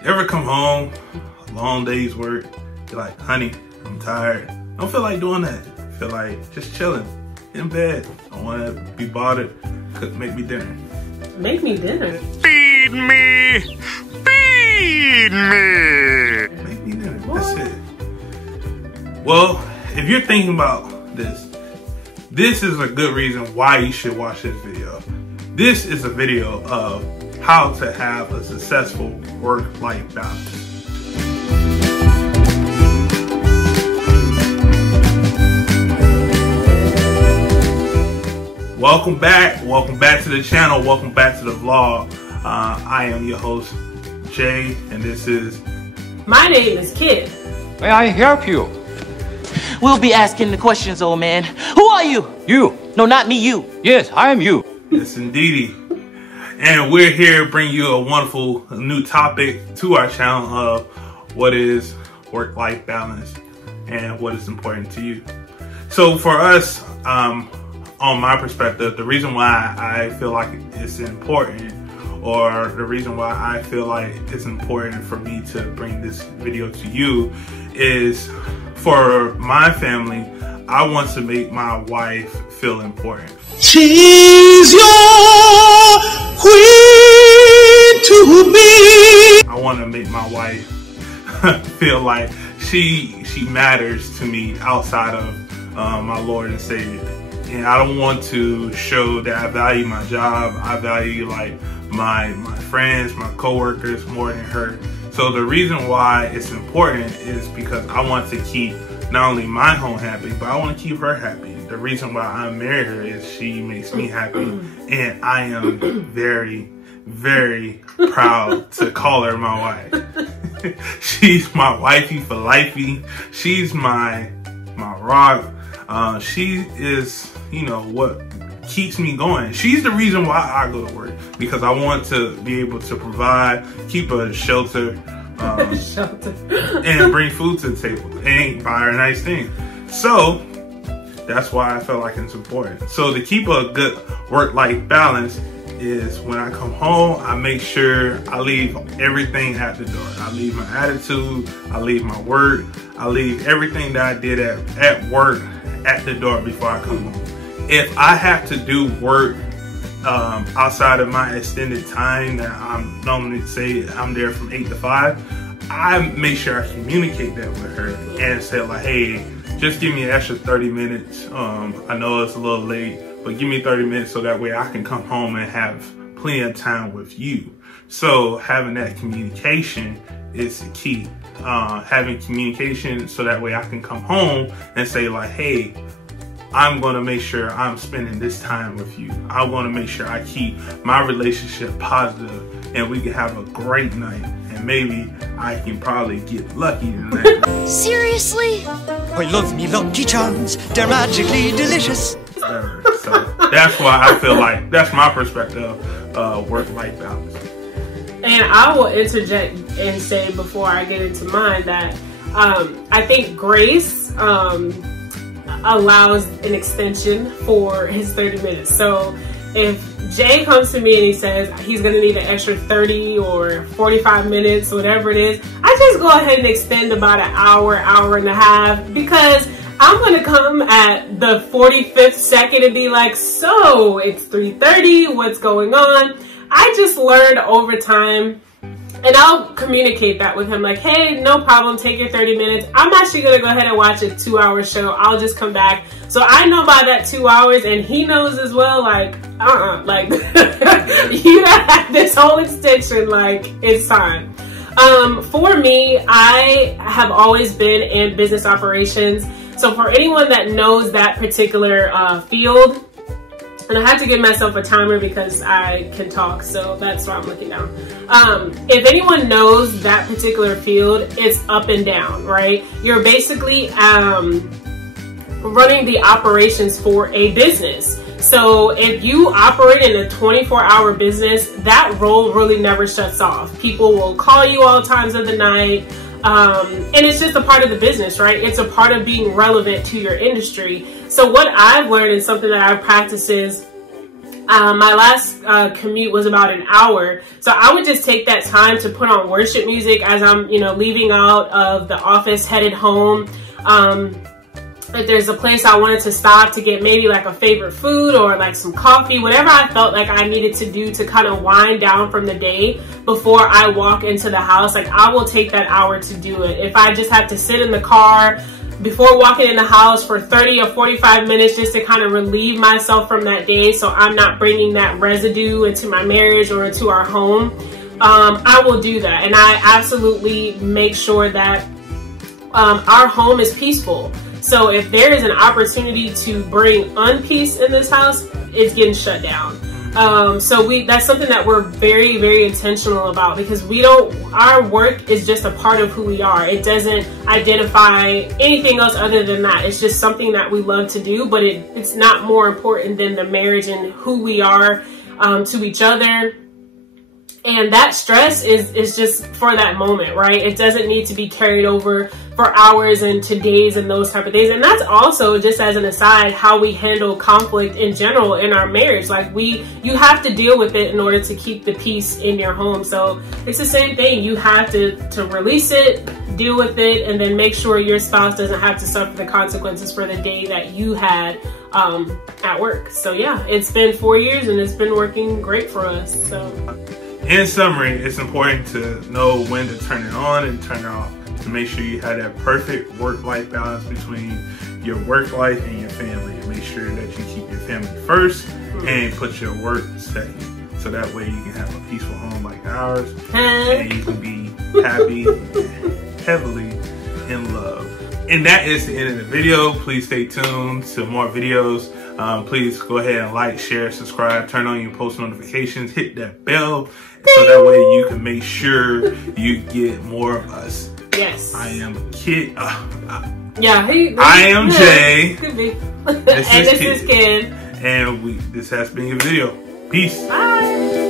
Ever come home, a long day's work, you're like, honey, I'm tired. I don't feel like doing that. I feel like just chilling in bed. I want to be bothered. Cook, make me dinner. Make me dinner? Feed me! Feed me! Make me dinner. What? That's it. Well, if you're thinking about this is a good reason why you should watch this video. This is a video of how to have a successful work-life balance. Welcome back to the channel, welcome back to the vlog. I am your host, Jay, and this is... My name is Kid. May I help you? We'll be asking the questions, old man. Who are you? You. No, not me, you. Yes, I am you. Yes, indeedy. And we're here to bring you a wonderful new topic to our channel of what is work-life balance and what is important to you. So for us, on my perspective, the reason why I feel like it's important, or the reason why I feel like it's important for me to bring this video to you, is for my family, I want to make my wife feel important. She's your queen to me. I want to make my wife feel like she matters to me outside of my Lord and Savior. And I don't want to show that I value my job. I value like my friends, my coworkers more than her. So the reason why it's important is because I want to keep not only my home happy, but I want to keep her happy. The reason why I married her is she makes me happy, and I am very, very proud to call her my wife. She's my wifey for lifey. She's my rock. She is, you know, what keeps me going. She's the reason why I go to work, because I want to be able to provide, keep a shelter, and bring food to the table and buy her a nice thing. So that's why I felt like it's important. So to keep a good work-life balance is when I come home, I make sure I leave everything at the door. I leave my attitude, I leave my work, I leave everything that I did at work at the door before I come home. If I have to do work outside of my extended time that I'm normally say I'm there from 8 to 5, I make sure I communicate that with her and say like, hey, just give me an extra 30 minutes. I know it's a little late, but give me 30 minutes so that way I can come home and have plenty of time with you. So having that communication is the key. Having communication so that way I can come home and say like, hey, I'm going to make sure I'm spending this time with you. I want to make sure I keep my relationship positive and we can have a great night. And maybe I can probably get lucky tonight. Seriously? I love me Lucky Charms. They're magically delicious. So that's why I feel like that's my perspective of work-life balance. And I will interject and say before I get into mine that I think grace allows an extension for his 30 minutes. So if Jay comes to me and he says he's gonna need an extra 30 or 45 minutes, whatever it is, I just go ahead and extend about an hour, hour and a half, because I'm gonna come at the 45th second and be like, so it's 3:30, what's going on? I just learned over time, and I'll communicate that with him like, hey, no problem, take your 30 minutes. I'm actually gonna go ahead and watch a 2-hour show. I'll just come back. So I know by that 2 hours, and he knows as well, like, like, you have this whole extension, like, it's time. For me, I have always been in business operations. So for anyone that knows that particular field, and I had to give myself a timer because I can talk, so that's why I'm looking down. If anyone knows that particular field, it's up and down, right? You're basically running the operations for a business. So if you operate in a 24-hour business, that role really never shuts off. People will call you all times of the night. And it's just a part of the business, right? It's a part of being relevant to your industry. So what I've learned and something that I practice is My last commute was about an hour. So I would just take that time to put on worship music as I'm, you know, leaving out of the office, headed home. If there's a place I wanted to stop to get maybe like a favorite food or like some coffee, whatever I felt like I needed to do to kind of wind down from the day before I walk into the house, like I will take that hour to do it. If I just have to sit in the car before walking in the house for 30 or 45 minutes just to kind of relieve myself from that day so I'm not bringing that residue into my marriage or into our home, I will do that. And I absolutely make sure that our home is peaceful. So if there is an opportunity to bring unpeace in this house, it's getting shut down. So that's something that we're very, very intentional about, because our work is just a part of who we are. It doesn't identify anything else other than that. It's just something that we love to do, but it's not more important than the marriage and who we are to each other. And that stress is just for that moment, right? It doesn't need to be carried over for hours and to days and those type of things. And that's also, just as an aside, how we handle conflict in general in our marriage. Like you have to deal with it in order to keep the peace in your home. So it's the same thing. You have to release it, deal with it, and then make sure your spouse doesn't have to suffer the consequences for the day that you had at work. So yeah, it's been 4 years and it's been working great for us. So in summary, it's important to know when to turn it on and turn it off to make sure you have that perfect work-life balance between your work life and your family, and make sure that you keep your family first and put your work second. So that way you can have a peaceful home like ours and you can be happy and heavily in love. And that is the end of the video. Please stay tuned to more videos. Please go ahead and like, share, subscribe, turn on your post notifications, hit that bell so that way you can make sure you get more of us. Yes. I am Kid. Yeah, I am Jay. Could be. This is Ken. And this has been your video. Peace. Bye.